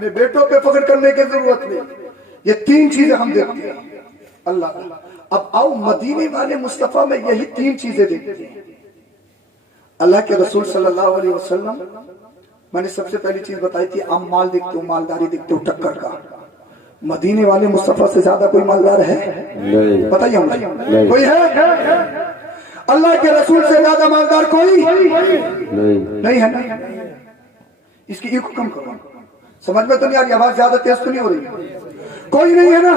اپنے بیٹوں پہ فخر کرنے کی ضرورت نہیں. یہ 3 چیزیں ہم دیکھتے ہیں. اللہ اب آؤ مدینے والے مصطفیٰ میں یہی 3 چیزیں دیکھتے ہیں. اللہ کے رسول صلی اللہ علیہ وسلم، میں نے سب سے پہلی چیز بتائی تھی، عام مال دیکھتے ہو، مالداری دیکھتے ہو، ٹکر کا. مدینے والے مصطفیٰ سے زیادہ کوئی مالدار ہے؟ بتائیے ہم کوئی ہے؟ اللہ کے رسول سے زیادہ مالدار کوئی نہیں ہے نا. اس کی ایک کم کرو، سمجھ میں تو نہیں آ رہی، آواز زیادہ تیز تو نہیں ہو رہی؟ کوئی نہیں ہے نا.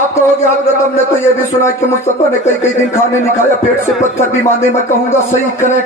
آپ کہو گے حضرت ہم نے تو یہ بھی سنا کہ مصطفیٰ نے کئی دن کھانے نہیں کھایا، پیٹ سے پتھر بھی ماندے. میں کہوں گا صحیح کرے.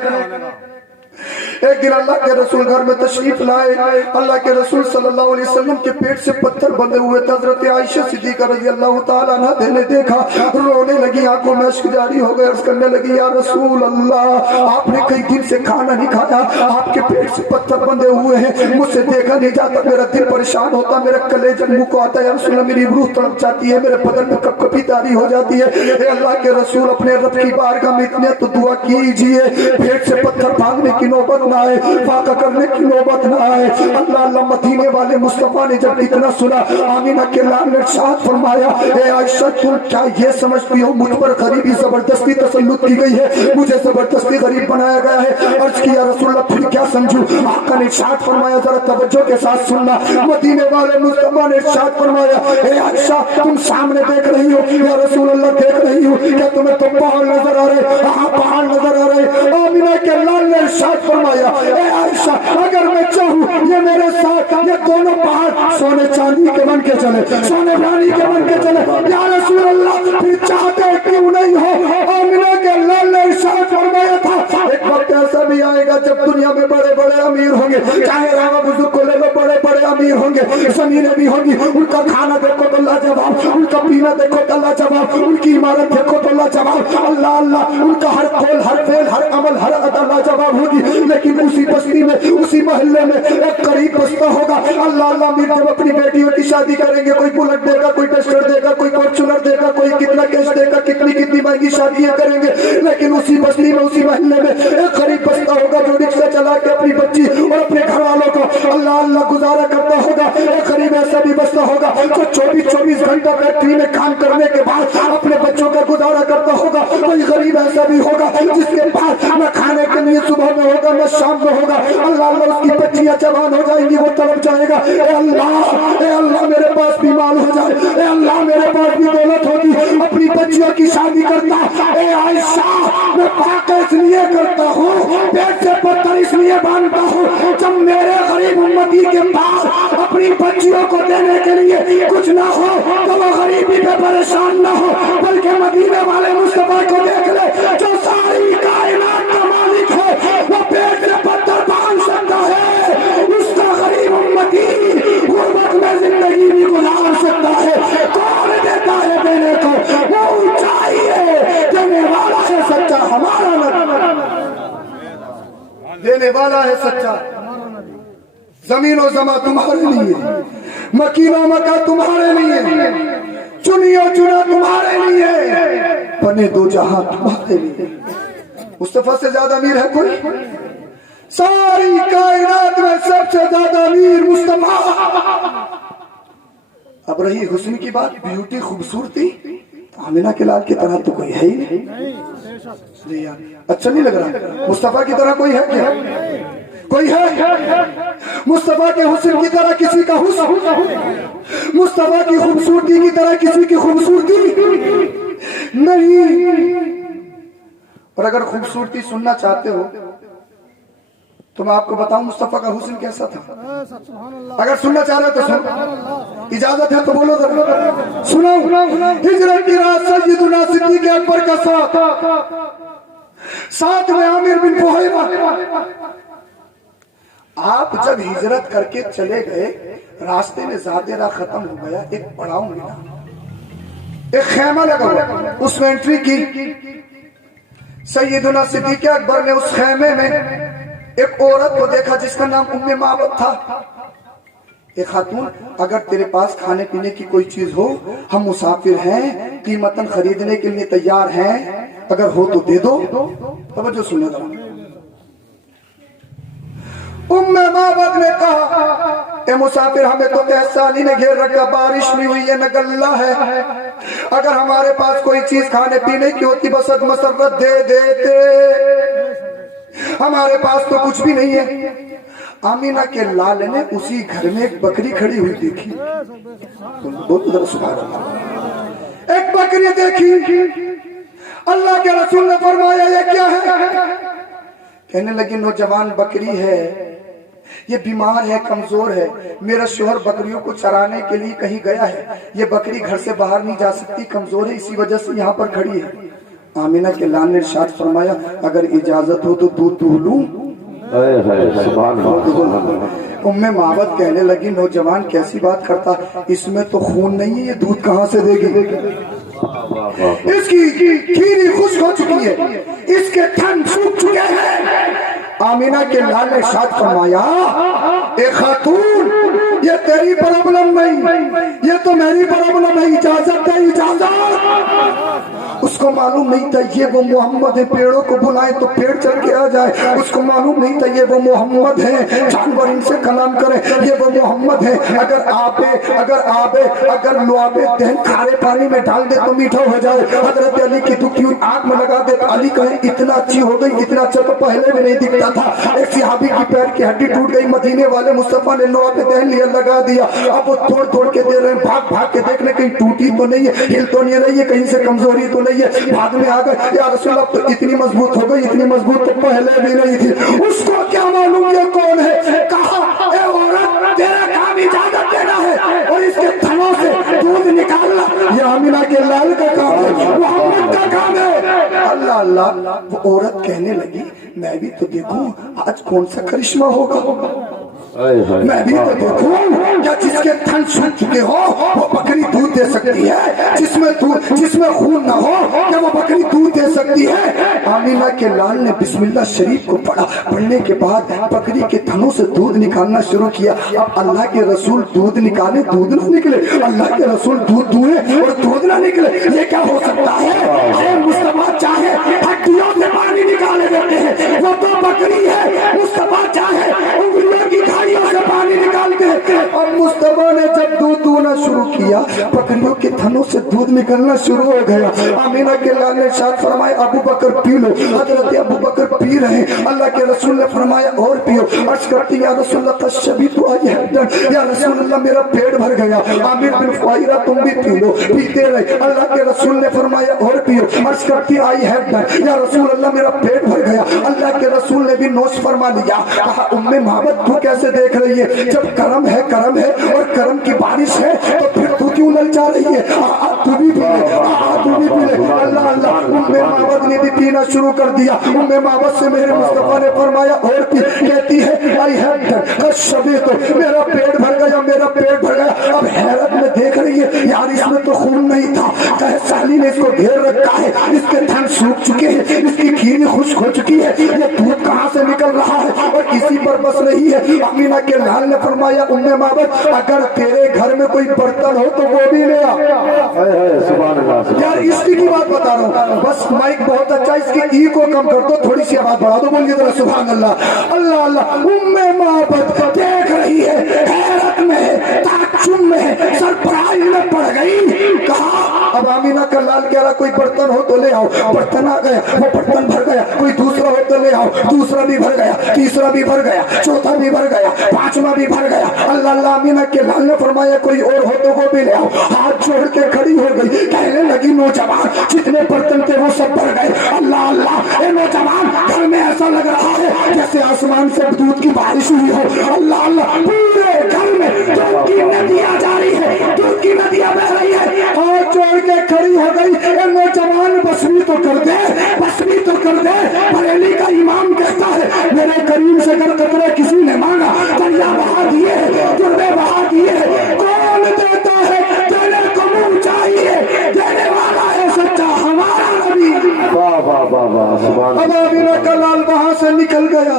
ایک دن اللہ کے رسول گھر میں تشریف لائے. اللہ کے رسول صلی اللہ علیہ وسلم کے پیٹ سے پتھر بندے ہوئے تھے. حضرت عائشہ صدیقہ رضی اللہ تعالیٰ عنہا نے دیکھا، رونے لگی، آنکھوں میں اشک جاری ہو گئے. عرض کرنے لگی یا رسول اللہ، آپ نے کئی دن سے کھانا نہیں کھایا، آپ کے پیٹ سے پتھر بندے ہوئے ہیں، مجھ سے دیکھا نہیں جاتا، میرا دل پریشان ہوتا، میرا کلیجہ منہ کو آتا ہے. یا رسول اللہ میری روح تڑپ جاتی ہے، میرے بدن میں کپ کپی تاری ہو جاتی ہے. اے اللہ کے رسول اپنے رب کی بارگاہ میں اتنے تو دعا کیجئے پیٹ سے پتھر بھاگنے کی نوبت نہ آئے، فاقہ کرنے کی نوبت نہ آئے. اللہ مدینے والے مصطفیٰ نے جب اتنا سنا، آمینہ کے لال نے ارشاد فرمایا اے عائشہ تم کیا یہ سمجھتی ہو مجھ پر غریبی زبردستی تسلط کی گئی ہے، مجھے زبردستی غریب بنایا گیا ہے؟ عرض کیا رسول اللہ پھر کیا سمجھوں؟ آقا نے ارشاد فرمایا، ذرا توجہ کے ساتھ سننا، مدینے والے مصطفیٰ نے ارشاد فرمایا اے عائشہ تم سامنے دیکھ رہی ہو؟ یا رسول اللہ دیکھ رہی ہو. کیا تمہیں تو پہاڑ نظر آ رہے؟ ہاں پہاڑ نظر آ رہے. آمینہ کے لال نے ارشاد فرمایا اے عائشہ اگر میں چاہوں یہ میرے ساتھ یہ دونوں پہاڑ سونے چاندی کے بن کے چلے، سونے چاندی کے بن کے چلے. یا رسول اللہ پھر چاہتے کیوں نہیں ہو؟ آمینہ کے لال نے ارشاد فرمایا تھا ایک وقت ایسا بھی آئے گا جب دنیا میں بڑے بڑے امیر ہوں گے، چاہے راما بزرگ کو لے لو، بڑے بڑے امیر ہوں گے، زمینیں بھی ہوں گی، ان کا کھانا دیکھو تو لاجواب، ان کا پینا دیکھو تو لاجواب، ان کی عمارت دیکھو تو لاجواب، اللہ اللہ ان کا ہر قول ہر فعل ہر عمل ہر ادا لاجواب ہوگی. لیکن اسی بستی میں اسی محلے میں ایک غریب بستہ ہوگا. اللہ اللہ امیر جب اپنی بیٹیوں کی شادی کریں گے، کوئی بلٹ دے گا، کوئی ڈسٹر دے گا، کوئی فارچونر دے گا، کوئی کتنا کیش دے گا، کتنی مہنگی شادیاں کریں گے. لیکن اسی بستی میں اسی محلے میں ایک غریب بستہ ہوگا جو رکشہ چلا کے اپنی بچی اور اپنے گھر والوں کو اللہ اللہ گزارا کرتا ہوگا. ایک غریب ایسا بھی بستہ ہوگا جو 24 گھنٹہ فیکٹری میں کام کرنے کے بعد اپنے بچوں کا گزارا کرتا ہوگا. کوئی غریب ایسا بھی ہوگا جس کے پاس نہ کھانے کے لیے صبح میں ہوگا نہ شام میں ہوگا. اللہ اللہ اس کی بچیاں جوان ہو جائیں گی، وہ طلب جائے گا اے اللہ میرے پاس بھی مال ہو جائے، اے اللہ میرے پاس بھی دولت ہوگی، اپنی بچیوں کی شادی کرتا. اے عائشہ میں پاک اس لیے کرتا ہوں، پیٹ سے پتھر اس لیے باندھتا ہوں جب میرے غریب امتی کے پاس اپنی بچیوں کو دینے کے لیے کچھ نہ ہو تو وہ غریبی پہ پریشان نہ ہو، بلکہ مدینے والے مصطفیٰ کو دیکھ لے جو ساری کائنات کا مالک ہے، وہ پیٹ سے پتھر باندھ سکتا ہے. اس کا غریب امتی غربت میں زندگی بھی گزار سکتا ہے. کون دیتا ہے دینے کو؟ وہ اونچائی ہے، دینے والا ہے سچا ہمارا نبی، دینے والا ہے سچا. زمین و زماں تمہارے لیے، مکین و مکہ تمہارے لیے، چنی و چنا تمہارے لیے، بنے دو جہاں تمہارے لیے. مصطفیٰ سے زیادہ امیر ہے کوئی؟ ساری کائنات میں سب سے زیادہ امیر مصطفیٰ. اب رہی حسن کی بات، بیوٹی خوبصورتی، آمینہ کے لال کی طرح تو کوئی ہے ہی نہیں. اچھا نہیں لگ رہا؟ مصطفیٰ کی طرح کوئی ہے کیا؟ کوئی ہے؟ مصطفیٰ کے حسن کی طرح کسی کا حسن، مصطفیٰ کی خوبصورتی کی طرح کسی کی خوبصورتی نہیں. اور اگر خوبصورتی سننا چاہتے ہو تو میں آپ کو بتاؤں مصطفیٰ کا حسن کیسا تھا. اگر سننا چاہ رہے تو سن، اجازت ہے تو بولو سنو. ہجرت کی رات سیدنا صدیق اکبر کا ساتھ میں عامر بن فہیمہ. آپ جب ہجرت کر کے چلے گئے، راستے میں زیادہ راہ ختم ہو گیا، ایک پڑاؤ ملا، ایک خیمہ لگا ہوا، اس میں انٹری کی. سیدنا صدیق اکبر نے اس خیمے میں ایک عورت کو دیکھا جس کا نام ام معبد تھا. ایک خاتون، اگر تیرے پاس کھانے پینے کی کوئی چیز ہو، ہم مسافر ہیں، قیمتاً خریدنے کے لیے تیار ہیں، اگر ہو تو دے دو. توجہ سننا تھا. ام معبد نے کہا اے مسافر ہمیں تو احسانی نے گھیر رکھا، بارش نہیں ہوئی ہے نہ گلہ ہے، اگر ہمارے پاس کوئی چیز کھانے پینے کی ہوتی بسط مسرت دے دیتے، ہمارے پاس تو کچھ بھی نہیں ہے۔ آمینہ کے لال نے اسی گھر میں ایک بکری کھڑی ہوئی دیکھی، سبحان اللہ، ایک بکری دیکھی، اللہ کے رسول نے فرمایا یہ کیا ہے؟ کہنے لگی نوجوان بکری ہے، یہ بیمار ہے، کمزور ہے، میرا شوہر بکریوں کو چرانے کے لیے کہیں گیا ہے، یہ بکری گھر سے باہر نہیں جا سکتی، کمزور ہے، اسی وجہ سے یہاں پر کھڑی ہے۔ آمینہ کے لال نے ارشاد فرمایا اگر اجازت ہو تو دودھ دولوں۔ ام معبد کہنے لگی نوجوان کیسی بات کرتا، اس میں تو خون نہیں ہے، یہ دودھ کہاں سے دے گی؟ اس کی کھیری خشک ہو چکی ہے، اس کے تھن سوکھ چکے ہیں۔ آمینہ کے لال نے ارشاد فرمایا اے خاتون یہ تیری پرابلم نہیں، یہ تو میری پرابلم ہے، اجازت ہے، اجازت۔ اس کو معلوم نہیں تھا یہ وہ محمد ہے، پیڑوں کو بلائیں تو پیڑ چل کے آ جائے، اس کو معلوم نہیں تھا یہ وہ محمد ہے، جانور ان سے کلام کریں، یہ وہ محمد ہے، اگر لعابے دہن کھارے پانی میں ڈال دے تو میٹھا ہو جائے، حضرت علی کی دکھی آنکھ میں لگا دے تو علی کہیں اتنا اچھی ہو گئی، اتنا اچھا تو پہلے بھی نہیں دکھتا تھا۔ ایک صحابی کی پیر کی ہڈی ٹوٹ گئی، مدینے والے مصطفیٰ نے لعابے دہن لیا لگا دیا، اب وہ توڑ توڑ کے دے رہے ہیں، بھاگ بھاگ کے دیکھنے کہیں ٹوٹی تو نہیں ہے، ہل تو نہیں رہی ہے، کہیں سے کمزوری تو نہیں ہے، بعد میں آ گئے یا رسول اللہ تو اتنی مضبوط ہو گئی، اتنی مضبوط تو پہلے بھی نہیں تھی۔ اس کو کیا معلوم یہ کون ہے؟ کہا اے عورت تیرا کام اجازت دینا ہے اور اس کے تھنوں سے دودھ نکالنا یہ آمینہ کے لال کا کام ہے، محمد کا کام ہے۔ اللہ اللہ، وہ عورت کہنے لگی میں بھی تو دیکھوں آج کون سا کرشمہ ہوگا، میں بھی تو دیکھوں کیا جس کے تھن سوکھ چکے ہو وہ بکری دودھ دے سکتی ہے، جس میں خون نہ ہو کیا وہ بکری دودھ دے سکتی ہے؟ آمینہ کے لال نے بسم اللہ شریف کو پڑھا، پڑھنے کے بعد بکری کے تھنوں سے دودھ نکالنا شروع کیا۔ اب اللہ کے رسول دودھ نکالے دودھ نہ نکلے، اللہ کے رسول دودھ دھوئے اور دودھ نہ نکلے، یہ کیا ہو سکتا ہے؟ اے مصطفیٰ چاہے ہڈیوں سے پانی نکالے دیتے ہیں، وہ تو بکری ہے، مصطفیٰ چاہے انگلیوں کی گھاڑیوں سے پانی نکال کے۔ اور مصطفیٰ نے جب دودھ دھونا شروع کیا بکریوں کے تھنوں سے دودھ نکلنا شروع ہو گیا۔ آمینہ کے لال نے ارشاد فرمایا ابو بکر پی لو، حضرت ابو بکر پی رہے ہیں، اللہ کے رسول نے فرمایا اور پیو، عرض کرتی یا رسول اللہ تشبیت آئی ہے، یا رسول اللہ میرا پیٹ بھر گیا، عامر بن فوائرہ تم بھی پی لو، پیتے رہے، اللہ کے رسول نے فرمایا اور پیو، عرض کرتی آئی ہے یا رسول اللہ میرا پیٹ بھر گیا، اللہ کے رسول نے بھی نوش فرما لیا۔ کہا ام معبد تو کیسے دیکھ رہی ہے؟ جب کرم ہے اور کرم کی بارش ہے تو پھر تو کیوں للچا رہی ہے؟ تو بھی پی لے، تو بھی پی لے۔ اللہ اللہ، ام معبد نے بھی پینا شروع کر دیا۔ ام معبد سے میرے مصطفیٰ نے فرمایا اور پی، کہتی ہے آئی ہے شبی تو میرا پیٹ بھر گیا، میرا پیٹ بھر گیا۔ اب حیرت میں دیکھ رہی ہے یار اس میں تو خون نہیں تھا، کہ سالی نے اس کو گھیر رکھا ہے، اس کے تھن سوکھ چکے ہیں، اس کی کھیری خشک ہو چکی ہے، یہ دودھ کہاں سے نکل رہا ہے؟ اور اسی پر بس رہی ہے۔ آمینہ کے لال نے فرمایا ام معبد اگر تیرے گھر میں کوئی برتن ہو تو وہ بھی لے آ۔ یار اس کی بات بتا رہا ہوں، بس مائک بہت اچھا، اس کی ای کو کم کر دو، تھوڑی سی آواز بڑھا دو، بولیے ذرا سبحان اللہ۔ اللہ اللہ، ام معبد دیکھ رہی ہے، حیرت میں ہے، تعجب میں ہے، سرپرائز میں پڑ گئی۔ کہا اب آمینہ کا لال کہہ رہا کوئی برتن ہو تو لے آؤ، برتن آ گیا، وہ برتن بھر گیا، کوئی دوسرا ہو تو لے آؤ، دوسرا بھی بھر گیا، تیسرا بھی بھر گیا، چوتھا بھی بھر گیا، پانچواں بھی بھر گیا۔ اللہ اللہ، آمینہ کے لال نے فرمایا کوئی اور ہو تو وہ بھی لے آؤ۔ ہاتھ جوڑ کے کھڑی ہو گئی، کہنے لگی نوجوان جتنے برتن تھے وہ سب بھر گئے۔ اللہ اللہ، اے نوجوان گھر میں ایسا لگ رہا ہے جیسے آسمان سے دودھ کی بارش ہوئی ہو۔ اللہ اللہ، پورے گھر میں دودھ کی ندیاں جاری ہے، دودھ کی ندیاں بہ رہی ہے۔ ہاتھ جوڑ کے کھڑی ہو گئی، اے نوجوان بس بھی تو کر دے، بس بھی تو کر دے۔ بریلی کا امام کہتا ہے میرے کریم سے اگر قطرے کسی نے مانگا دریا بہا دیے، دربے بہا دیے، کون دیتا ہے؟ دینے کو منہ چاہیے، دینے والا ہے سچا ہمارا نبی۔ اب آمینہ کا لال وہاں سے نکل گیا،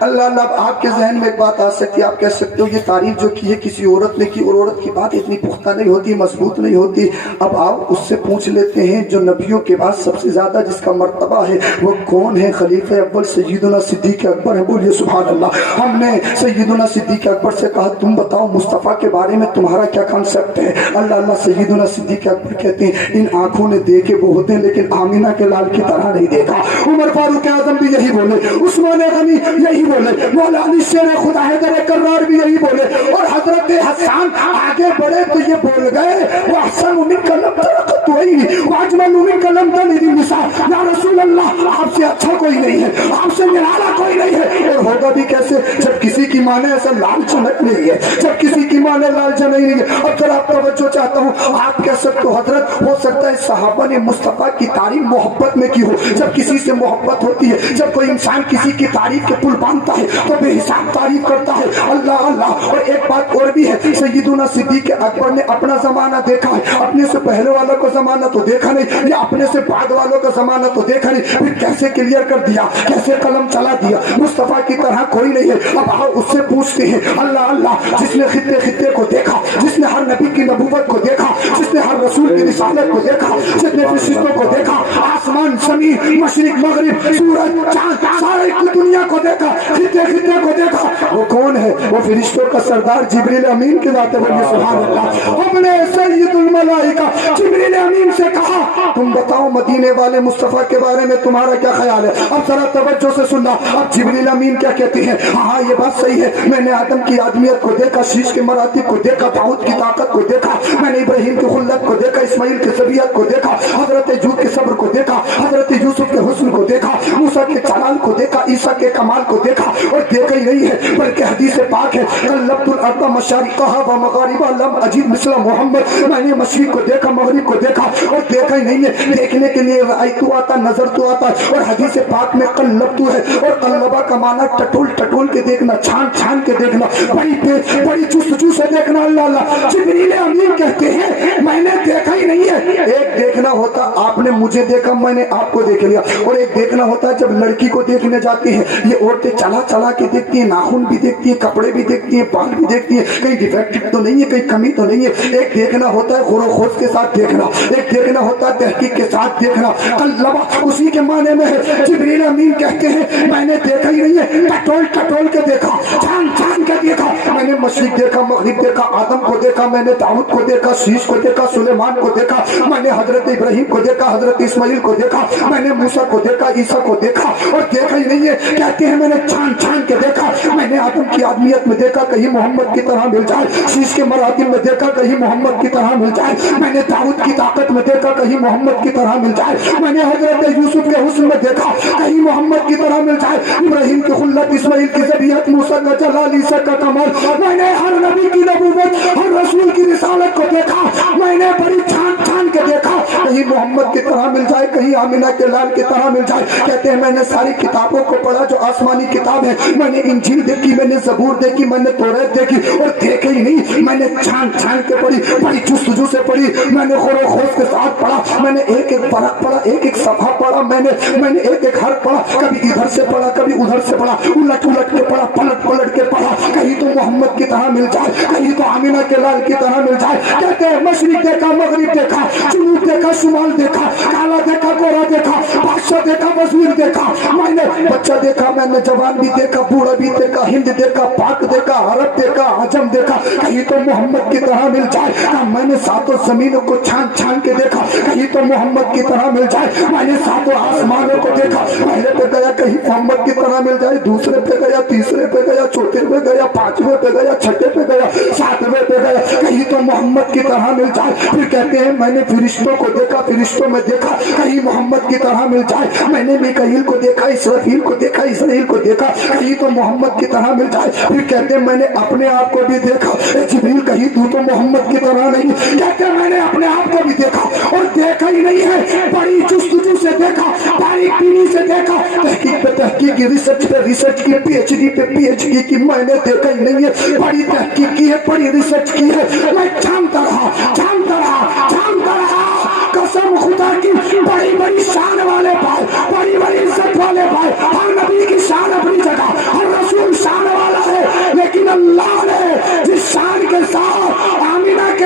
اللہ اللہ آپ کے ذہن میں ایک بات آ سکتی ہے، آپ کہہ سکتے ہو یہ تعریف جو کی ہے کسی عورت نے کی، اور عورت کی بات اتنی پختہ نہیں ہوتی، مضبوط نہیں ہوتی۔ اب آپ اس سے پوچھ لیتے ہیں جو نبیوں کے بعد سب سے زیادہ جس کا مرتبہ ہے وہ کون ہے؟ خلیفہ اول سیدنا صدیق اکبر ہے۔ بولیے سبحان اللہ۔ ہم نے سیدنا صدیق اکبر سے کہا تم بتاؤ مصطفیٰ کے بارے میں تمہارا کیا کنسپٹ ہے؟ اللہ اللہ سیدنا صدیق اکبر کہتے ہیں ان آنکھوں نے دیکھے وہ ہوتے ہیں لیکن آمینہ کے لال کی طرح نہیں دیکھا۔ عمر فاروق اعظم بھی یہی بولے، عثمان غنی یہی بولے، مولا علی شیر خدا حیدر کرار بھی یہی بولے، اور حضرت حسان آگے بڑھے تو یہ بول گئے وَأَحْسَنُ مِنْكَ لَمْ تَرَ قَطُّ عَيْنِي وَأَجْمَلُ مِنْكَ لَمْ تَلِدِ النِّسَاءُ۔ یا رسول اللہ آپ سے اچھا کوئی نہیں ہے، آپ سے نرالا کوئی نہیں ہے، اور ہوگا بھی کیسے جب کسی کی ماں نے ایسا لال چمک نہیں ہے، جب کسی کی ماں نے لال چمک نہیں ہے۔ اب ذرا آپ توجہ چاہتا ہوں، آپ کہہ سکتے ہو حضرت ہو سکتا ہے صحابہ نے مصطفیٰ کی تعریف محبت میں کی ہو، جب کسی سے محبت ہوتی ہے، جب کوئی انسان کسی کی تعریف کے پل باندھتا ہے تو بے حساب تعریف کرتا ہے۔ اللہ اللہ۔ اور ایک بات اور بھی ہے، سیدنا صدیق اکبر نے اپنا زمانہ دیکھا ہے، اپنے سے پہلے والوں کا زمانہ تو دیکھا نہیں، یا اپنے سے بعد والوں کا زمانہ تو دیکھا نہیں، پھر کیسے کلیئر کر دیا، کیسے قلم چلا دیا۔ مصطفیٰ کی طرح کوئی نہیں ہے۔ اب آؤ اس سے پوچھتے ہیں اللہ اللہ جس نے خطے خطے کو دیکھا، جس نے ہر نبی کی نبوت کو دیکھا، جس نے ہر رسول کی رسالت کو دیکھا، جس نے فرشتوں کو دیکھا، آسمان زمین مشرق مغرب سورج چاند سارے دنیا کو دیکھا، خطے خطے کو دیکھا، وہ کون ہے؟ وہ فرشتوں کا سردار جبریل امین کی ذات ہے۔ بولیے سبحان اللہ۔ ہم نے سید الملائکہ جبریل امین سے کہا تم بتاؤ مدینے والے مصطفیٰ کے بارے میں تمہارا کیا خیال ہے؟ اب ذرا توجہ سے سننا، اب جبریل امین کیا کہتے ہیں؟ ہاں یہ بات صحیح ہے، میں نے آدم کی آدمیت کو دیکھا، شیش کے مراتب کو دیکھا، داؤد کی طاقت کو دیکھا، میں نے ابراہیم کی خلت کو دیکھا، اسماعیل کی طبیعت کو دیکھا، حضرت ایوب کے صبر کو دیکھا، حضرت یوسف کے حسن کو دیکھا، موسیٰ کے جلال کو دیکھا، عیسیٰ کے کمال کو دیکھا، اور دیکھا ہی نہیں ہے بلکہ حدیث پاک ہے قلبت الارض مشارقها ومغاربها لم اجد مثل محمد، میں نے مشرق کو دیکھا مغرب کو دیکھا اور دیکھا ہی نہیں ہے۔ دیکھنے کے لیے رأیت آتا نظر تو آتا ہے، اور حدیث پاک میں قلبت ہے، اور قلبہ کا معنی ٹٹول ٹٹول کے دیکھنا، چھان چھان کے دیکھنا، بڑی جستجو سے دیکھنا۔ اللہ اللہ۔ جبریل امین کہتے ہیں میں نے دیکھا ہی نہیں ہے۔ ایک دیکھنا ہوتا آپ نے مجھے دیکھا، میں نے آپ کو دیکھ لیا، اور ایک دیکھنا ہوتا ہے جب لڑکی کو دیکھنے جاتی ہیں، یہ عورتیں چلا چلا کے دیکھتی ہیں، ناخن بھی دیکھتی ہیں، کپڑے بھی دیکھتی ہیں، بال بھی دیکھتی ہیں، کہیں ڈیفیکٹ تو نہیں ہے، کہیں کمی تو نہیں ہے۔ ایک دیکھنا ہوتا ہے غور و خوض کے ساتھ دیکھنا، ایک دیکھنا ہوتا ہے تحقیق کے ساتھ دیکھنا۔ قلبہ اسی کے معنی میں ہے۔ جبریل امین کہتے ہیں میں نے دیکھا ہی نہیں ہے، ٹٹول ٹٹول کے دیکھا، چھان چھان کے دیکھا، میں نے مشرق دیکھا مغرب دیکھا، آدم کو دیکھا، میں نے داؤد کو دیکھا، شیش کو دیکھا، سلیمان کو دیکھا، میں نے حضرت ابراہیم کو دیکھا، حضرت اسماعیل کو دیکھا، میں نے موسیٰ کو دیکھا، عیسیٰ کو دیکھا، اور دیکھا ہی نہیں ہے۔ کہتے ہیں میں نے چھان چھان کے دیکھا، میں نے آدم کی آدمیت میں دیکھا کہیں محمد کی طرح مل جائے، شیش کے مراتب میں دیکھا کہیں محمد کی طرح مل جائے، میں نے داؤد کی طاقت میں دیکھا کہیں محمد کی طرح مل جائے، میں نے حضرت یوسف کے حسن میں دیکھا کہیں محمد کی طرح مل جائے، ابراہیم کی خلت، اسماعیل کی ذبیحت، موسیٰ کا جلال، عیسیٰ کا کمال، میں نے ہر نبی کی نبوت، ہر رسول کی رسالت کو دیکھا، میں نے بڑی چھان چھان کے دیکھا کہیں محمد کی طرح مل جائے، کہیں آمینہ کے لال کی طرح مل جائے۔ کہتے ہیں میں نے ساری کتابوں کو پڑھا جو آسمانی کتاب ہے، میں نے انجیل دیکھی، میں نے زبور دیکھی، میں نے توریت دیکھی، اور دیکھے ہی نہیں، میں نے چھان چھان کے پڑھی، بڑی جستجو سے پڑھی، میں نے غور و خوض کے ساتھ پڑھا، میں نے ایک ایک فرق پڑھا، ایک ایک صفحہ پڑھا، میں نے ایک ایک حرف پڑھا، کبھی ادھر سے پڑھا کبھی ادھر سے پڑھا، الٹ الٹ کے پڑھا، پلٹ پلٹ کے پڑھا، کہیں تو محمد کی طرح مل جائے، کہیں تو آمینہ کے لال کی طرح مل جائے۔ کہتے ہیں مشرق دیکھا مغرب دیکھا، جنوب دیکھا شمال دیکھا، کالا دیکھا گورا دیکھا، بادشاہ دیکھا وزیر دیکھا، میں نے بچہ دیکھا، میں نے جوان بھی دیکھا، بوڑھا بھی دیکھا، ہند دیکھا، پاک دیکھا، عرب دیکھا، عجم دیکھا، کہیں تو محمد کی طرح مل جائے۔ میں نے ساتوں زمینوں کو چھان چھان کے دیکھا، کہیں تو محمد کی طرح مل جائے۔ میں نے ساتوں آسمانوں کو دیکھا، پہلے پہ گیا کہیں محمد کی طرح مل جائے، دوسرے پہ گیا، تیسرے پہ گیا، چوتھے پہ گیا، پانچویں پہ گیا، چھٹے پہ گیا، ساتویں پہ گیا، کہیں تو محمد کی طرح مل جائے۔ پھر کہتے ہیں میں نے فرشتوں کو دیکھا، فرشتوں میں دیکھا کہیں محمد کی طرح مل جائے، میں نے میکائیل کو دیکھا، اسرافیل کو دیکھا، اسرائیل کو دیکھا کہیں تو محمد کی طرح مل جائے۔ پھر کہتے ہیں میں نے اپنے آپ کو بھی دیکھا، جبریل کہیں تو محمد کی طرح نہیں، کہتے ہیں میں نے اپنے آپ کو بھی دیکھا اور دیکھا ہی نہیں ہے، بڑی جستجو سے دیکھا، باریک بینی سے دیکھا، تحقیق پہ تحقیق کی، ریسرچ پہ ریسرچ کی، پی ایچ ڈی پہ پی ایچ ڈی کی، میں نے دیکھا ہی نہیں ہے، بڑی تحقیق کی ہے، بڑی ریسرچ کی ہے، میں جانتا رہا جانتا رہا جانتا رہا، قسم خدا کی، بڑی بڑی شان والے بھائی، بڑی بڑی عزت والے بھائی، ہر نبی کی شان اپنی جگہ، ہر رسول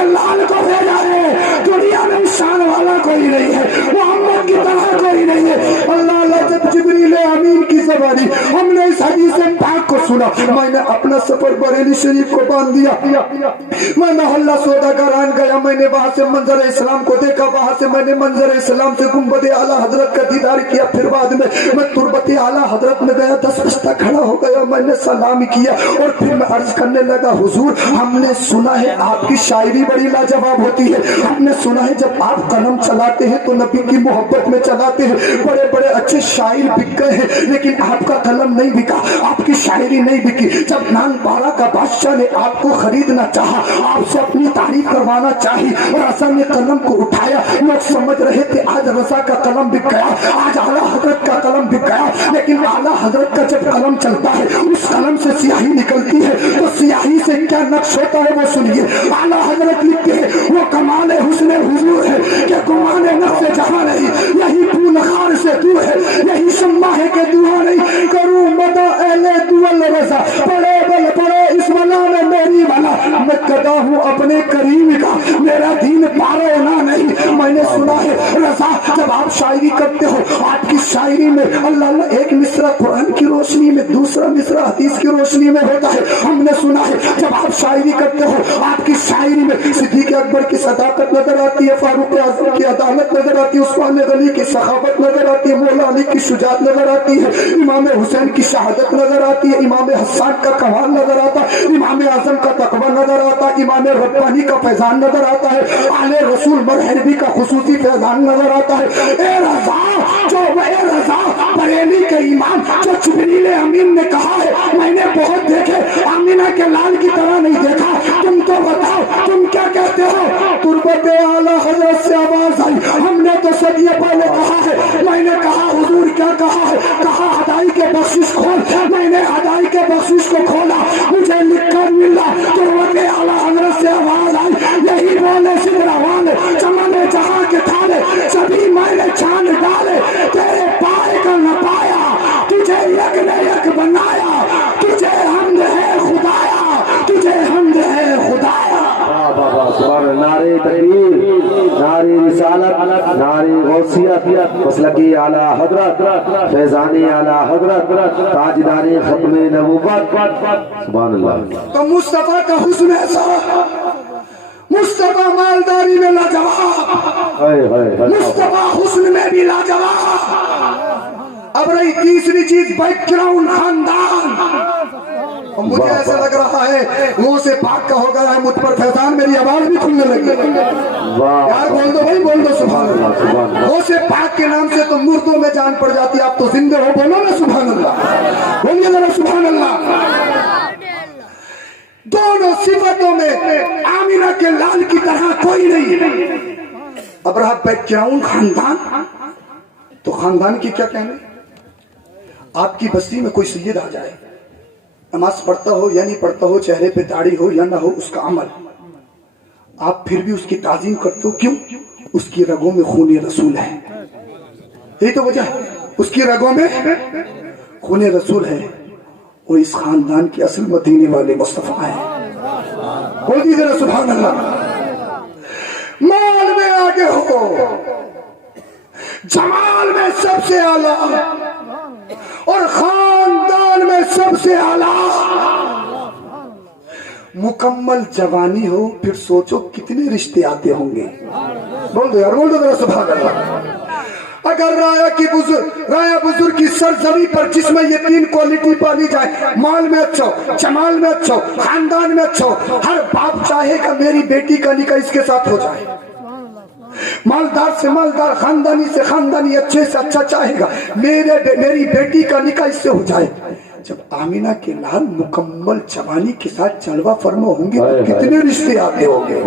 کے لال کو بھیجا ہے، دنیا میں شان والا کوئی نہیں ہے، محمد کی طرح کوئی نہیں ہے۔ اللہ جب جبریل امین کی زبانی ہم نے اس حدیث پاک کو سنا، میں نے اپنا سفر بریلی شریف کو باندھ دیا، میں محلہ سوداگران گیا، میں نے وہاں سے منظر اسلام کو دیکھا، وہاں سے میں نے منظر اسلام سے گنبد اعلیٰ حضرت کا دیدار کیا، پھر بعد میں تربت اعلیٰ حضرت میں گیا، 10 بجے کھڑا ہو گیا، میں نے سلام کیا اور پھر میں عرض کرنے لگا حضور ہم نے سنا ہے آپ کی شاعری بڑی لاجواب ہوتی ہے، ہم نے سنا ہے جب آپ قلم چلاتے ہیں تو نبی کی محبت میں چلاتے ہیں، بڑے بڑے اچھے شاعر بک گئے ہیں لیکن آپ کا قلم نہیں بکا، آپ کی شاعری نہیں بکی۔ جب نان پارا کا بادشاہ نے آپ کو خریدنا چاہا، آپ سے اپنی تعریف کروانا چاہی، رضا نے قلم کو اٹھایا، لوگ سمجھ رہے تھے آج رضا کا قلم بک گیا، آج اعلیٰ حضرت کا قلم بک گیا، لیکن اعلیٰ حضرت کا جب قلم چلتا ہے اس قلم سے سیاہی نکلتی ہے تو سیاہی سے کیا نقش ہوتا ہے وہ سنیے۔ اعلیٰ حضرت لکھتے ہیں وہ کمال حسن حضور ہے کہ گمان نفس جہاں نہیں، یہی پھول خار سے دور ہے، یہی شمع ہے کہ دعا نہیں کروں مدہ اہل دول رضا، بڑے بل بڑے اس ولا میں میری بلا، میں قدا ہوں اپنے کریم کا، میرا دین پارونا نہیں۔ میں نے سنا ہے رضا جب آپ شاعری کرتے ہو آپ کی شاعری میں اللہ ایک مصرع قرآن کی روشنی میں، دوسرا مصرع حدیث کی روشنی میں ہوتا ہے۔ ہم نے سنا ہے جب آپ شاعری کرتے ہو آپ کی شاعری میں صدیق اکبر کی صداقت نظر آتی ہے، فاروق اعظم کی عدالت نظر آتی ہے، عثمان غنی کی سخاوت نظر آتی ہے، مولا علی کی شجاعت نظر آتی ہے، امام حسین کی شہادت نظر آتی ہے، امام حسان کا کمال نظر آتا ہے، امام اعظم کا تقوی نظر آتا ہے، امام ربانی کا فیضان نظر آتا ہے، آل رسول مرحبی کا خصوصی فیضان نظر آتا ہے۔ اے رضا بریلی کے امام جو جبریل امین نے کہا ہے میں نے بہت دیکھے، آمینہ کے لال کی طرح نہیں دیکھا، تم تو بتاؤ تم کیا کہتے ہو؟ تربت اعلیٰ حضرت سے آواز آئی، ہم نے تو صدیوں پہلے کہا ہے، میں نے کہا حضور کیا کہا ہے؟ کہا ہدائی کے بخشش کھول، میں نے ہدائی کے بخشش کو کھولا، مجھے لکھ کر ملا تربت اعلیٰ حضرت سے آواز آئی، یہی بولے سدراوان چمن جہاں کے تھالے سبھی میں نے چھان ڈالے، تیرے پائے کا نہ پایا، تجھے یک نے یک بنایا، تجھے حمد ہے خدایا، تجھے حمد ہے خدایا۔ سبحان اللہ، نعرہ تکبیر، نعرہ رسالت، نعرہ غوثیت، مسلکی اعلیٰ حضرت، فیضانی اعلیٰ حضرت، تاجدار ختم نبوت، سبحان اللہ۔ تو مصطفیٰ کا حسن ایسا، مصطفیٰ مالداری میں لاجواب، مصطفیٰ حسن میں بھی لاجواب۔ اب رہی تیسری چیز بیک گراؤنڈ، خاندان۔ اور مجھے ایسا لگ رہا ہے منہ سے پاک کا ہو گیا ہے مجھ پر فیضان، میری آواز بھی کھلنے لگی۔ یار بول دو بھائی، بول دو سبحان اللہ۔ منہ سے پاک کے نام سے تو مردوں میں جان پڑ جاتی، آپ تو زندہ ہو، بولو نا سبحان اللہ، بولیے ذرا سبحان اللہ۔ دونوں صفتوں میں آمینہ کے لال کی طرح کوئی نہیں۔ اب رہا بیک گراؤنڈ، خاندان، تو خاندان کی کیا کہنے؟ آپ کی بستی میں کوئی سید آ جائے، نماز پڑھتا ہو یا نہیں پڑھتا ہو، چہرے پہ داڑھی ہو یا نہ ہو، اس کا عمل آپ پھر بھی اس کی تعظیم کرتے ہو، کیوں؟ اس کی رگوں میں خون رسول ہے، یہی تو وجہ ہے، اس کی رگوں میں خون رسول ہے، وہ اس خاندان کے اصل مدینے والے مصطفیٰ ہیں۔ بول دیجیے ذرا سبحان اللہ۔ مال میں آگے ہو، جمال میں سب سے اعلیٰ، اور خاندان میں سب سے اعلیٰ، مکمل جوانی ہو، پھر سوچو کتنے رشتے آتے ہوں گے۔ بول دو یار، بول دو ذرا سبحان اللہ۔ اگر رایا بزرگ کی سرزمین پر جس میں یہ تین کوالٹی پالی جائے، مال میں اچھا ہو، جمال میں اچھا ہو، خاندان میں اچھا ہو، ہر باپ چاہے گا میری بیٹی کا نکاح اس کے ساتھ ہو جائے، مالدار سے مالدار، خاندانی سے خاندانی، اچھے سے اچھا چاہے گا میری بیٹی کا نکاح اس سے ہو جائے۔ جب آمینہ کے لال مکمل جوانی کے ساتھ جلوہ فرما ہوں گے تو کتنے رشتے آتے ہوں گے۔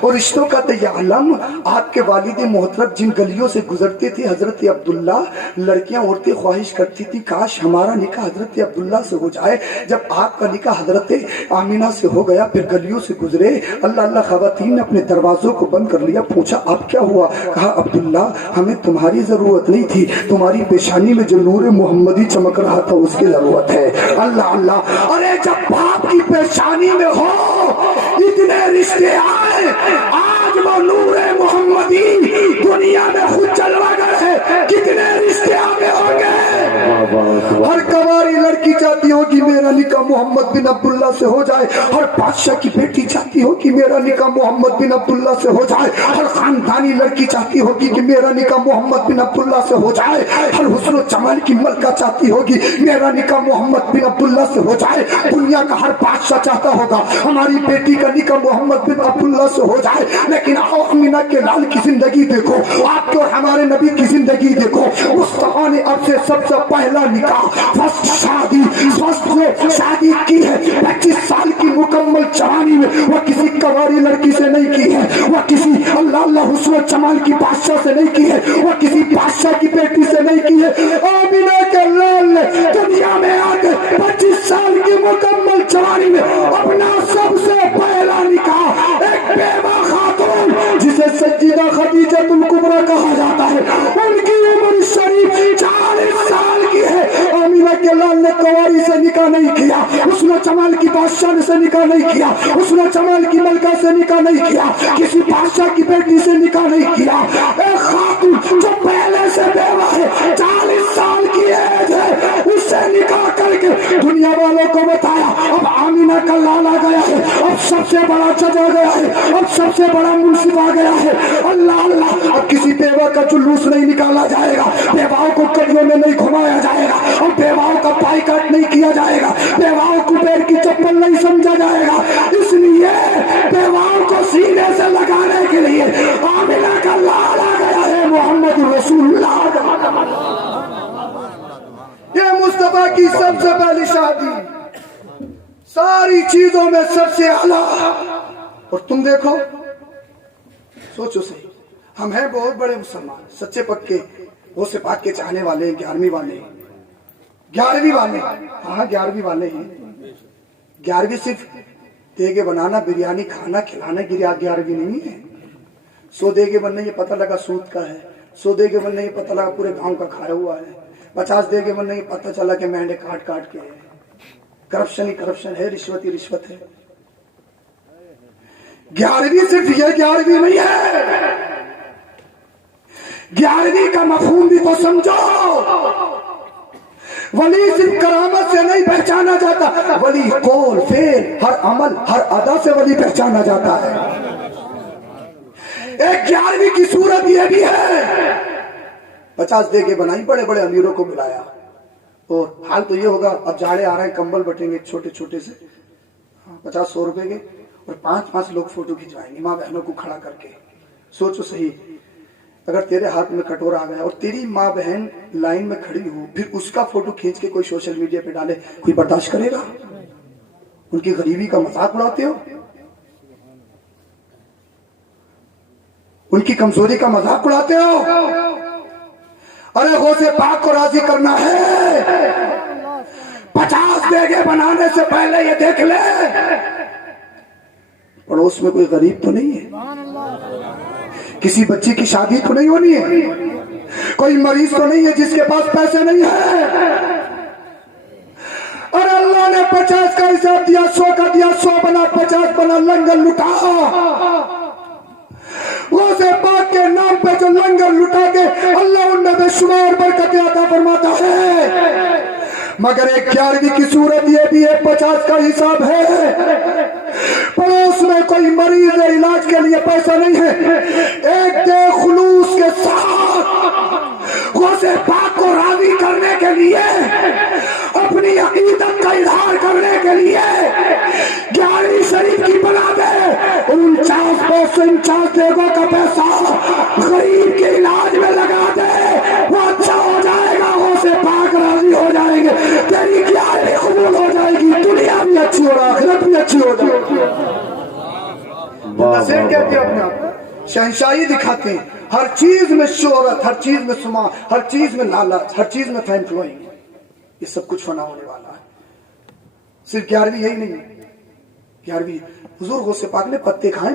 اور رشتوں کا تو یہ علم، آپ کے والد محترم جن گلیوں سے گزرتے تھے حضرت عبداللہ، لڑکیاں عورتیں خواہش کرتی تھی کاش ہمارا نکاح حضرت عبداللہ سے ہو جائے۔ جب آپ کا نکاح حضرت آمینہ سے ہو گیا، پھر گلیوں سے گزرے، اللہ خواتین نے اپنے دروازوں کو بند کر لیا، پوچھا آپ کیا ہوا؟ کہا عبداللہ ہمیں تمہاری ضرورت نہیں تھی، تمہاری پیشانی میں جو نور محمدی چمک رہا تھا اس کی ضرورت ہے۔ اللہ اللہ، ارے جب باپ کی پیشانی میں ہو اتنے رشتے رشتے آئے آج وہ نور محمدی دنیا میں خود جلوہ گر ہے. کتنے رشتے آگے ہوں گے. ہر کنواری لڑکی چاہتی ہوگی میرا نکاح محمد بن عبداللہ سے ہو جائے. ہر بادشاہ کی بیٹی چاہتی ہوگی میرا نکاح محمد بن عبداللہ سے ہو جائے. ہر خاندانی لڑکی چاہتی ہوگی کہ میرا نکاح محمد بن عبداللہ سے ہو جائے. ہر حسن و جمال کی ملکہ چاہتی ہوگی میرا نکاح محمد بن عبداللہ سے ہو جائے. دنیا کا ہر بادشاہ چاہتا ہوگا ہماری بیٹی کا نکاح محمد بن عبداللہ سے ہو جائے. لیکن آؤ امینہ کے لال کی زندگی دیکھو, آپ کے اور ہمارے نبی کی زندگی دیکھو. مصطفیٰ نے اب سے سب سے پہلا نکاح فرسٹ شادی کی ہے 25 سال کی مکمل جوانی میں. وہ کسی کنواری لڑکی سے نہیں کی ہے, وہ کسی اللہ حسن و جمال کی بادشاہ سے نہیں کی ہے, وہ کسی بادشاہ کی بیٹی سے نہیں کی ہے. آمینہ کے لال نے دنیا میں آ کے 25 سال کی مکمل جوانی میں اپنا سب سے پہلا نکاح ایک بیوہ خاتون جسے سیدہ خدیجہ الکبریٰ کہا جاتا ہے, ان کی عمر شریف 40 سال کی ہے. آمینہ کے لال نے کنواری سے نکاح نہیں کیا, حسن و جمال کی بادشاہ سے نکاح نہیں کیا, حسن و جمال کی ملکہ سے نکاح نہیں کیا, کسی بادشاہ کی بیٹی سے نکاح نہیں کیا. ایک خاتون جو پہلے سے بیوہ ہے 40 سال کی ایج ہے, اس سے نکاح کر کے دنیا والوں کو بتایا اب آمینہ کا لال آ گیا ہے, اب سب سے بڑا جج آ گیا ہے, اب سب سے بڑا منصف آ گیا ہے. اللہ اللہ, اب کسی بیوہ کا جلوس نہیں نکالا جائے گا, بیواؤں کو کلیوں میں نہیں گھمایا جائے گا, اور بیواؤں کا بائیکاٹ نہیں کیا جائے گا, بیواؤں کو پیر کی چپل نہیں سمجھا جائے گا. اس لیے بیواؤں کو سینے سے لگانے کے لیے آمینہ کا لال آ گیا ہے محمد رسول اللہ. یہ مصطفیٰ کی سب سے پہلی شادی, ساری چیزوں میں سب سے اعلیٰ. اور تم دیکھو, سوچو صحیح, ہم ہیں بہت بڑے مسلمان, سچے پکے, غوث پاک کے چاہنے والے, 11ویں والے, 11ویں والے, ہاں 11ویں والے ہیں. 11ویں صرف دیگے بنانا, بریانی کھانا, کھلانا 11ویں نہیں ہے. 100 دیگے بننے یہ پتہ لگا سود کا ہے, 100 دیگے بننے یہ پتہ لگا پورے گاؤں کا کھایا ہوا ہے, 50 دیگے بننے یہ پتہ چلا کہ مہنڈے کاٹ کاٹ کے ہے. کرپشن ہی کرپشن ہے, رشوت ہی رشوت ہے. 11ویں صرف یہ 11ویں نہیں ہے, 11ویں کا مفہوم بھی تو سمجھو. ولی صرف کرامت سے نہیں پہچانا جاتا, ولی قول فعل ہر عمل ہر ادا سے ولی پہچانا جاتا ہے. ایک 11ویں کی صورت یہ بھی ہے, 50 دیگے بنائی, بڑے بڑے امیروں کو ملایا, اور حال تو یہ ہوگا اب جاڑے آ رہے ہیں, کمبل بٹیں گے چھوٹے چھوٹے سے, 50-100 روپے کے, اور 5 لوگ فوٹو کھنچوائیں گے ماں بہنوں کو کھڑا کر کے. سوچو صحیح, اگر تیرے ہاتھ میں کٹورا آ گیا اور تیری ماں بہن لائن میں کھڑی ہو, پھر اس کا فوٹو کھینچ کے کوئی سوشل میڈیا پہ ڈالے, کوئی برداشت کرے گا؟ ان کی غریبی کا مذاق اڑاتے ہو, ان کی کمزوری کا مذاق اڑاتے ہو. ارے غوث پاک کو راضی کرنا ہے, 50 دیگے بنانے سے پہلے یہ دیکھ لے پڑوس میں کوئی غریب تو نہیں ہے, کسی بچی کی شادی تو نہیں ہونی ہے, کوئی مریض تو نہیں ہے جس کے پاس پیسے نہیں ہے. اور اللہ نے 50 کا حساب دیا, 100 کا دیا, 100 بنا, 50 بنا, لنگر لٹا. غوث پاک کے نام پہ جو لنگر لٹا کے اللہ ان میں بے شمار برکتیں عطا فرماتا ہے. مگر ایک 11ویں کی صورت یہ بھی ہے, 50 کا حساب ہے, پڑوس میں کوئی مریض علاج کے لیے پیسہ نہیں ہے, ایک دے خلوص کے ساتھ غوث پاک کو راضی کرنے کے لیے, اپنی عقیدت کا اظہار کرنے کے لیے 11ویں شریف کی بنا دے, 49 دیگوں کا پیسہ غریب کے علاج میں لگا دے, وہ اچھا ہو جائے گا, غوث پاک راضی ہو جائیں گے, تیری 11ویں قبول ہو جائے گی, دنیا بھی اچھی ہو, آخرت بھی اچھی ہو جائے گی. نصیر کہتے ہیں اپنے آپ شہنشاہی دکھاتے ہیں, ہر چیز میں شہرت, ہر چیز میں سما, ہر چیز میں لالچ, ہر چیز میں فین فلوئنگ, یہ سب کچھ فنا ہونے والا ہے. صرف 11ویں یہی نہیں ہے, 11ویں حضور غوث پاک نے پتے کھائے,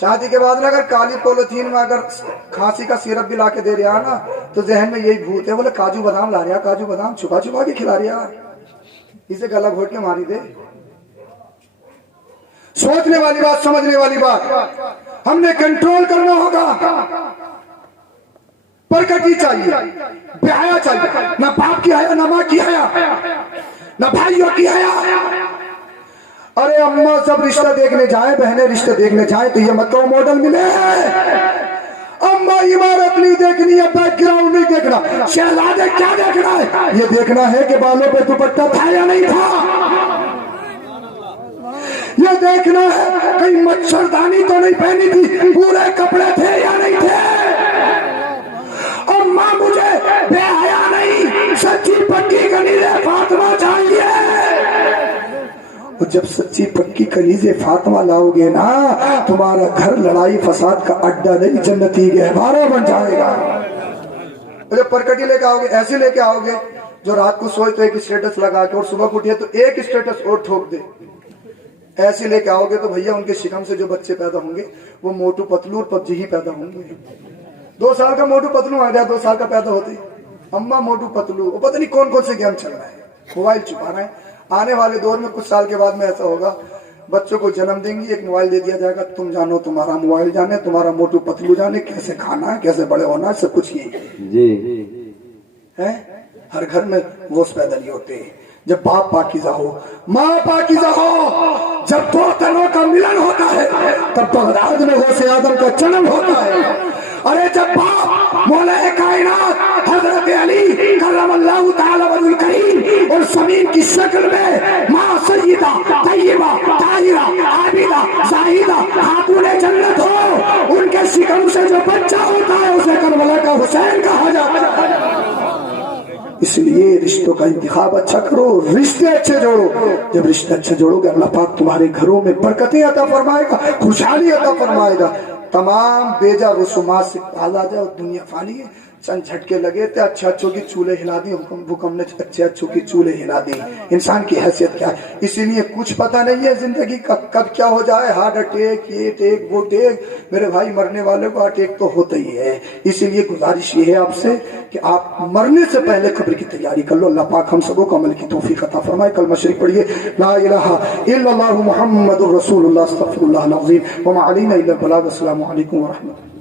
شادی کے بعد نا اگر کالی پولیتھین میں اگر کھانسی کا سیرپ بھی لا کے دے رہا نا تو ذہن میں یہی بھوت ہے، بولے کاجو بادام لا رہا، کاجو بادام چھپا چھپا کے کھلا رہا، اسے گلا گھوٹ کے ماری دے۔ سوچنے والی بات، سمجھنے والی بات، ہم نے کنٹرول کرنا ہوگا۔ پرکٹی چاہیے، بے حیا چاہیے، نہ باپ کی حیا، نہ ماں کی حیا، نہ بھائیوں کی حیا۔ ارے اماں سب رشتہ دیکھنے جائیں، بہنیں رشتہ دیکھنے جائیں تو یہ مت ماڈل ملے، اماں عمارت نہیں دیکھنی ہے، بیک گراؤنڈ نہیں دیکھنا، شہزادے کیا دیکھنا ہے؟ یہ دیکھنا ہے کہ بالوں پہ دوپٹہ تھا یا نہیں تھا، یہ دیکھنا ہے کہیں مچھردانی تو نہیں پہنی تھی، پورے کپڑے تھے یا نہیں تھے۔ اماں مجھے بے حیا نہیں، سچی پکی کنیز فاطمہ چاہیے۔ جب سچی پکی کنیز فاطمہ لاؤ گے نا، تمہارا گھر لڑائی فساد کا اڈا نہیں، جنتی گہوارہ بن جائے گا۔ جب پرکٹی لے کے آؤ گے، ایسے لے کے آؤ گے جو رات کو سوئے تو ایک اسٹیٹس لگا کے اور صبح اٹھے تو ایک اسٹیٹس اور ٹھوک دے، ایسے لے کے آؤ گے تو بھیا ان کے شکم سے جو بچے پیدا ہوں گے وہ موٹو پتلو اور پبجی ہی پیدا ہوں گے۔ 2 سال کا موٹو پتلو آ گیا، 2 سال کا پیدا ہوتے اماں موٹو پتلو، وہ پتہ نہیں کون کون سے گیم چل رہا ہے، موبائل چھپا رہا ہے۔ آنے والے دور میں کچھ سال کے بعد میں ایسا ہوگا، بچوں کو جنم دیں گی، ایک موبائل دے دیا جائے گا، تم جانو تمہارا موبائل جانے، تمہارا موٹو پتلو جانے، کیسے کھانا ہے، کیسے بڑے ہونا ہے، سب کچھ یہی ہے۔ ہر گھر میں گوشت پیدا نہیں ہوتے جب باپ پاکیزہ ہو، ماں پاکیزہ ہو، جب 2 تنوں کا ملن ہوتا ہے تب بغداد میں غوث آدم کا جنم ہوتا ہے۔ ارے جب باپ مولا کائنات حضرت علی کرم اللہ تعالی وجہ الکریم اور زمین کی شکل میں ماں سیدہ طیبہ طاہرہ عابدہ زاہدہ خاتون جنت ہو، ان کے شکم سے جو بچہ ہوتا ہے اسے کربلا کا حسین کہا جاتا ہے۔ اس لیے رشتوں کا انتخاب اچھا کرو، رشتے اچھے جوڑو۔ جب رشتے اچھے جوڑو گے اللہ پاک تمہارے گھروں میں برکتیں عطا فرمائے گا، خوشحالی عطا فرمائے گا۔ تمام بیجا رسومات سے باز آ جائے، دنیا فانی ہے، چند جھٹکے لگے تھے، اچھے اچھوں کی چولہے ہلا دی، حکم نے اچھے اچھوں کی چولہے ہلا دی۔ انسان کی حیثیت کیا ہے، اسی لیے کچھ پتہ نہیں ہے زندگی کا کب کیا ہو جائے، ہارٹ اٹیک، یہ اٹیک وہ اٹیک، میرے بھائی مرنے والوں کو اٹیک تو ہوتا ہی ہے۔ اسی لیے گزارش یہ ہے آپ سے کہ آپ مرنے سے پہلے قبر کی تیاری کر لو۔ اللہ پاک ہم سبوں کو عمل کی توفیق عطا فرمائے۔ کلمہ شریف پڑھیے، لا الہ الا اللہ محمد الرسول اللہ، استغفر اللہ العظیم وما علینا الا البلاغ۔ السلام علیکم ورحمۃ اللہ۔